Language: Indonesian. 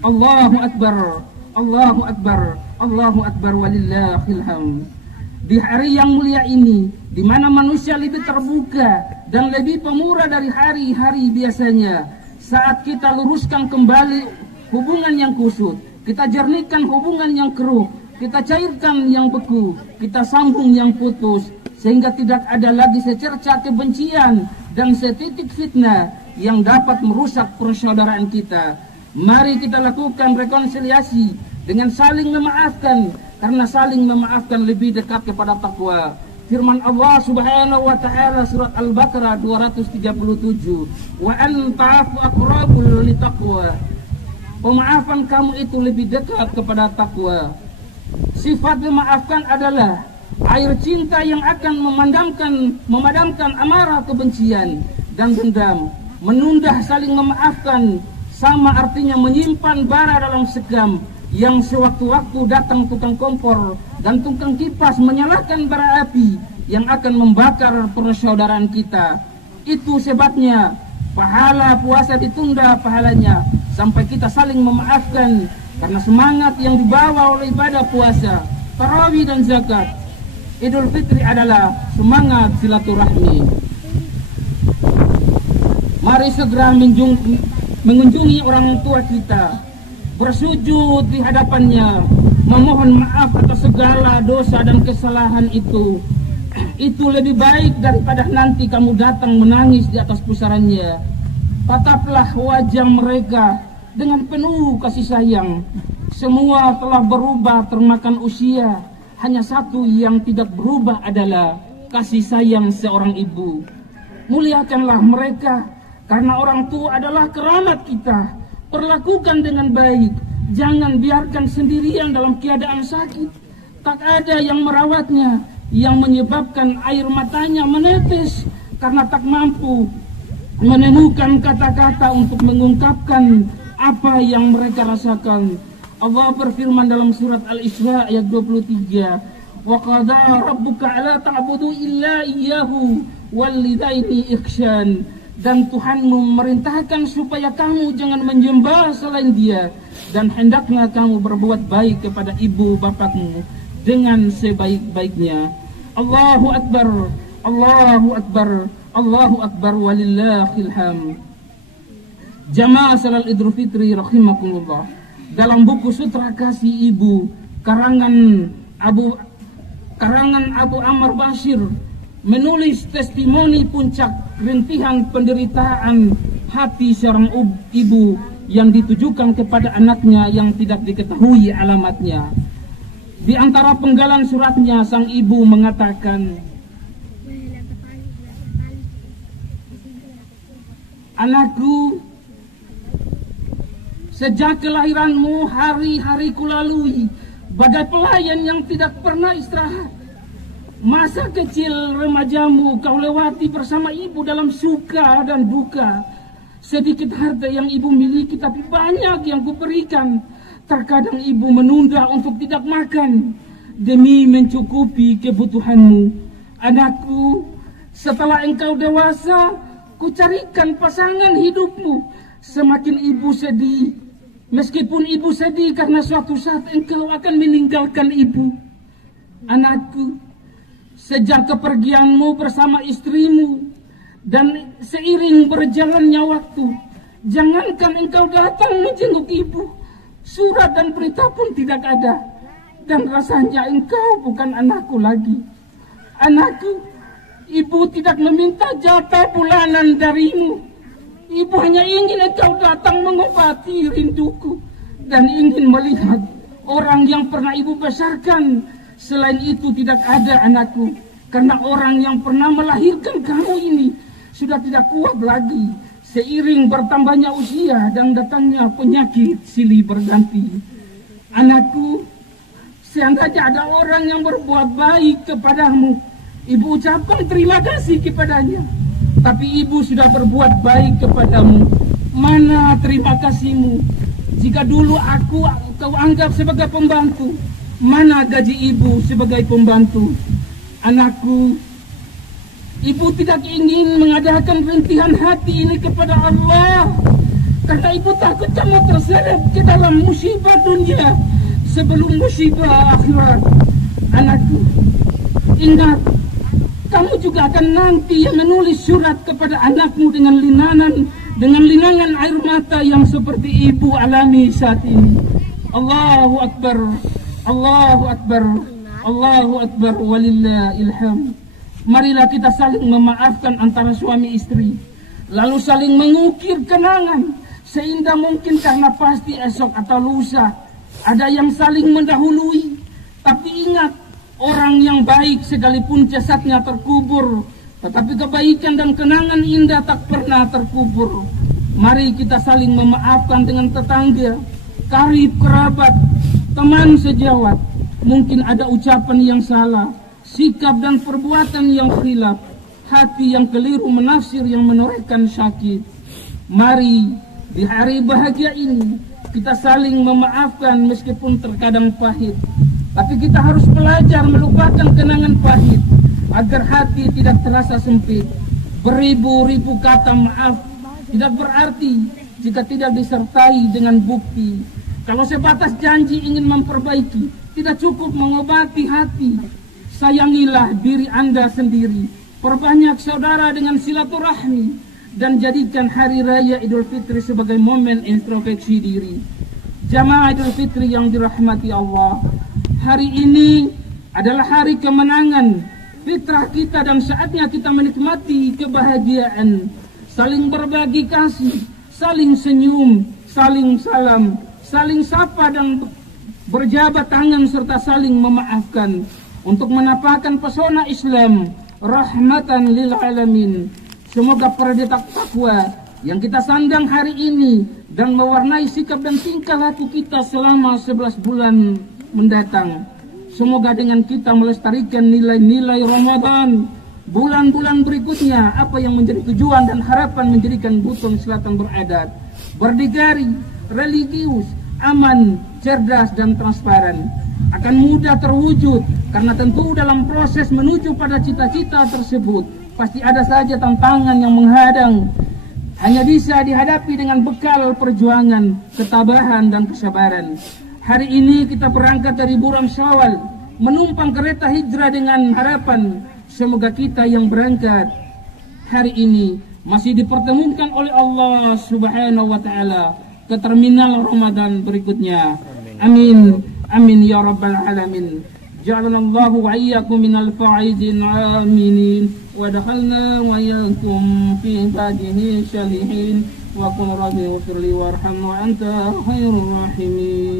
Allahu Akbar, Allahu Akbar, Allahu Akbar walillahil hamd. Di hari yang mulia ini, di mana manusia lebih terbuka dan lebih pemurah dari hari-hari biasanya, saat kita luruskan kembali hubungan yang kusut, kita jernihkan hubungan yang keruh, kita cairkan yang beku, kita sambung yang putus, sehingga tidak ada lagi secerca kebencian dan setitik fitnah yang dapat merusak persaudaraan kita. Mari kita lakukan rekonsiliasi dengan saling memaafkan, karena saling memaafkan lebih dekat kepada takwa. Firman Allah Subhanahu wa taala surat Al-Baqarah 237, "Wa an ta'fu aqrabul litaqwa." Pemaafan kamu itu lebih dekat kepada takwa. Sifat memaafkan adalah air cinta yang akan memadamkan amarah kebencian dan dendam. Menunda saling memaafkan sama artinya menyimpan bara dalam sekam, yang sewaktu-waktu datang tukang kompor dan tukang kipas menyalakan bara api yang akan membakar persaudaraan kita. Itu sebabnya pahala puasa ditunda pahalanya sampai kita saling memaafkan, karena semangat yang dibawa oleh ibadah puasa, tarawih dan zakat. Idul Fitri adalah semangat silaturahmi. Mari segera mengunjungi orang tua kita, bersujud di hadapannya, memohon maaf atas segala dosa dan kesalahan itu. Itu lebih baik daripada nanti kamu datang menangis di atas pusarannya. Tataplah wajah mereka dengan penuh kasih sayang. Semua telah berubah termakan usia, hanya satu yang tidak berubah adalah kasih sayang seorang ibu. Muliakanlah mereka, karena orang tua adalah keramat kita. Perlakukan dengan baik, jangan biarkan sendirian dalam keadaan sakit. Tak ada yang merawatnya, yang menyebabkan air matanya menetes karena tak mampu menemukan kata-kata untuk mengungkapkan apa yang mereka rasakan. Allah berfirman dalam surat Al-Isra ayat 23, "Wa qada rabbuka alla ta'budu illa iyyahu wal lidaini ihsan." Dan Tuhanmu memerintahkan supaya kamu jangan menyembah selain Dia, dan hendaknya kamu berbuat baik kepada ibu bapakmu dengan sebaik-baiknya. Allahu Akbar, Allahu Akbar, Allahu Akbar walillahil hamd. Jamaah salat Idul Fitri rahimakumullah. Dalam buku Sutra Kasih Ibu karangan Abu Ammar Bashir menulis testimoni puncak rintihan penderitaan hati seorang ibu yang ditujukan kepada anaknya yang tidak diketahui alamatnya. Di antara penggalan suratnya, sang ibu mengatakan, "Anakku, sejak kelahiranmu hari-hari kulalui bagai pelayan yang tidak pernah istirahat. Masa kecil remajamu kau lewati bersama ibu dalam suka dan duka. Sedikit harta yang ibu miliki, tapi banyak yang kuberikan. Terkadang ibu menunda untuk tidak makan demi mencukupi kebutuhanmu. Anakku, setelah engkau dewasa, kucarikan pasangan hidupmu. Semakin ibu sedih, meskipun ibu sedih karena suatu saat engkau akan meninggalkan ibu. Anakku, sejak kepergianmu bersama istrimu dan seiring berjalannya waktu, jangankan engkau datang menjenguk ibu, surat dan berita pun tidak ada. Dan rasanya engkau bukan anakku lagi. Anakku, ibu tidak meminta jatah bulanan darimu. Ibu hanya ingin engkau datang mengobati rinduku dan ingin melihat orang yang pernah ibu besarkan. Selain itu tidak ada, anakku, karena orang yang pernah melahirkan kamu ini sudah tidak kuat lagi seiring bertambahnya usia dan datangnya penyakit silih berganti. Anakku, seandainya ada orang yang berbuat baik kepadamu, ibu ucapkan terima kasih kepadanya. Tapi ibu sudah berbuat baik kepadamu. Mana terima kasihmu? Jika dulu kau anggap sebagai pembantu, mana gaji ibu sebagai pembantu? Anakku, ibu tidak ingin mengadakan rintihan hati ini kepada Allah. Karena ibu takut kamu terseret ke dalam musibah dunia sebelum musibah akhirat. Anakku, ingat, kamu juga akan nanti yang menulis surat kepada anakmu dengan linangan air mata yang seperti ibu alami saat ini. Allahu Akbar, Allahu Akbar, Allahu Akbar, walillahil hamd. Marilah kita saling memaafkan antara suami istri, lalu saling mengukir kenangan seindah mungkin, karena pasti esok atau lusa ada yang saling mendahului. Tapi ingat, orang yang baik sekalipun jasadnya terkubur, tetapi kebaikan dan kenangan indah tak pernah terkubur. Mari kita saling memaafkan dengan tetangga, karib kerabat, teman sejawat. Mungkin ada ucapan yang salah, sikap dan perbuatan yang khilaf, hati yang keliru menafsir yang menorehkan sakit. Mari di hari bahagia ini kita saling memaafkan meskipun terkadang pahit. Tapi kita harus belajar melupakan kenangan pahit agar hati tidak terasa sempit. Beribu-ribu kata maaf tidak berarti jika tidak disertai dengan bukti. Kalau sebatas janji ingin memperbaiki, tidak cukup mengobati hati. Sayangilah diri Anda sendiri. Perbanyak saudara dengan silaturahmi, dan jadikan hari raya Idul Fitri sebagai momen introspeksi diri. Jamaah Idul Fitri yang dirahmati Allah, hari ini adalah hari kemenangan fitrah kita dan saatnya kita menikmati kebahagiaan. Saling berbagi kasih, saling senyum, saling salam, saling sapa dan berjabat tangan serta saling memaafkan untuk menampakkan pesona Islam rahmatan lil alamin. Semoga perdetak takwa yang kita sandang hari ini dan mewarnai sikap dan tingkah laku kita selama 11 bulan mendatang. Semoga dengan kita melestarikan nilai-nilai Ramadan, bulan-bulan berikutnya apa yang menjadi tujuan dan harapan menjadikan Buton Selatan beradat, berdikari, religius, aman, cerdas dan transparan akan mudah terwujud, karena tentu dalam proses menuju pada cita-cita tersebut pasti ada saja tantangan yang menghadang. Hanya bisa dihadapi dengan bekal perjuangan, ketabahan dan kesabaran. Hari ini kita berangkat dari bulan Syawal, menumpang kereta hijrah dengan harapan semoga kita yang berangkat hari ini masih dipertemukan oleh Allah Subhanahu wa taala ke terminal Ramadan berikutnya. Amin. Amin ya rabbal alamin. Ja'alanallahu wa iyyakum minal faizin aminin wa dakhalna wa iyyakum fi ibadihi salihin wa qul rabbi ighfirli warhamni wa anta khairur rahimin.